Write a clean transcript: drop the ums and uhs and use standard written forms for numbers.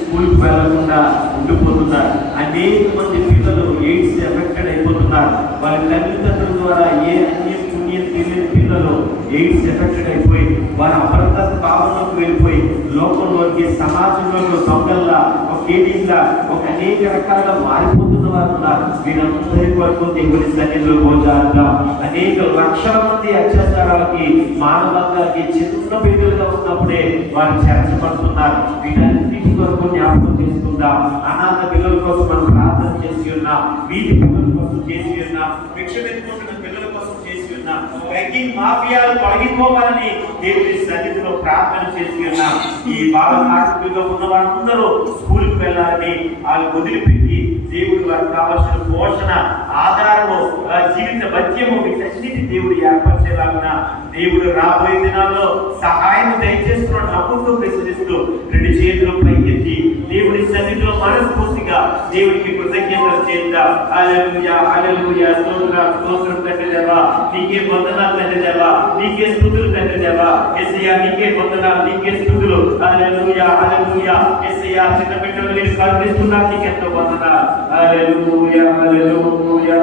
స్కూల్కి వెళ్లకుండా ఉండిపోతున్నారు. అనేక మంది పిల్లలు ఎయిడ్స్ ఎఫెక్టెడ్ అయిపోతున్నారు. వారి తల్లిదండ్రుల ద్వారా ఏ అన్యం పుణ్యం తెలియని పిల్లలు ఎయిడ్స్ ఎఫెక్టెడ్ అయిపోయి వారి అపరత భావనలోకి వెళ్ళిపోయి లోకంలోకి సమాజంలోకి దొంగల్లా ఒక కేడీలా ఒక అనేక రకాలుగా మారిపోతున్న వారు ఉన్నారు. వీరందరి వరకు దేవుని సన్నిధిలో పోజారుదాం. అనేక లక్షల మంది అత్యాచారాలకి మానవంతానికి చిన్న బిడ్డలుగా ఉన్నప్పుడే వారు చేర్చబడుతున్నారు. వీటన్నిటి వరకు జ్ఞాపకం చేసుకుందాం. అనాథ పిల్లల కోసం మనం ప్రార్థన చేసి ఉన్నాం. వీటి పిల్లల కోసం చేసి ఉన్నాం. భిక్ష పెట్టుకుంటున్న పిల్లల కోసం చేసి ఉన్నాం. బెగ్గింగ్ మాఫియాలు తొలగిపోవాలని దేవుని సన్నిధిలో ప్రార్థన చేసి ఉన్నాం. ఈ బాల కార్మికులుగా ఉన్న వారందరూ స్కూల్కి వెళ్ళాలని వాళ్ళు వదిలిపెట్టి దేవుడు వారికి కావాల్సిన పోషణ, ఆధారము, జీవిత భత్యము వీటన్నిటి దేవుడు ఏర్పరిచేలాగా దేవుడు రాబోయే దినాల్లో సహాయం దయచేస్తున్న నమ్మకం ప్రశ్నిస్తూ రెండు చేతులు పైకెత్తి దేవుడి సన్నిధిలో మనస్ఫూర్తిగా దేవుడికి కృతజ్ఞతలు చేద్దాం. హల్లెలూయా, హల్లెలూయా, స్తోత్రం, స్తోత్రం తండ్రి దేవా, నీకే వందనాలు తండ్రి దేవా, నీకే స్తుతులు తండ్రి దేవా, యేసయ్యా నీకే వందనాలు, నీకే స్తుతులు. హల్లెలూయా, హల్లెలూయా, యేసయ్యా చిన్న బిడ్డలు నేను కరుణిస్తున్నా నీకెంతో వందనాలు. హల్లెలూయా, హల్లెలూయా.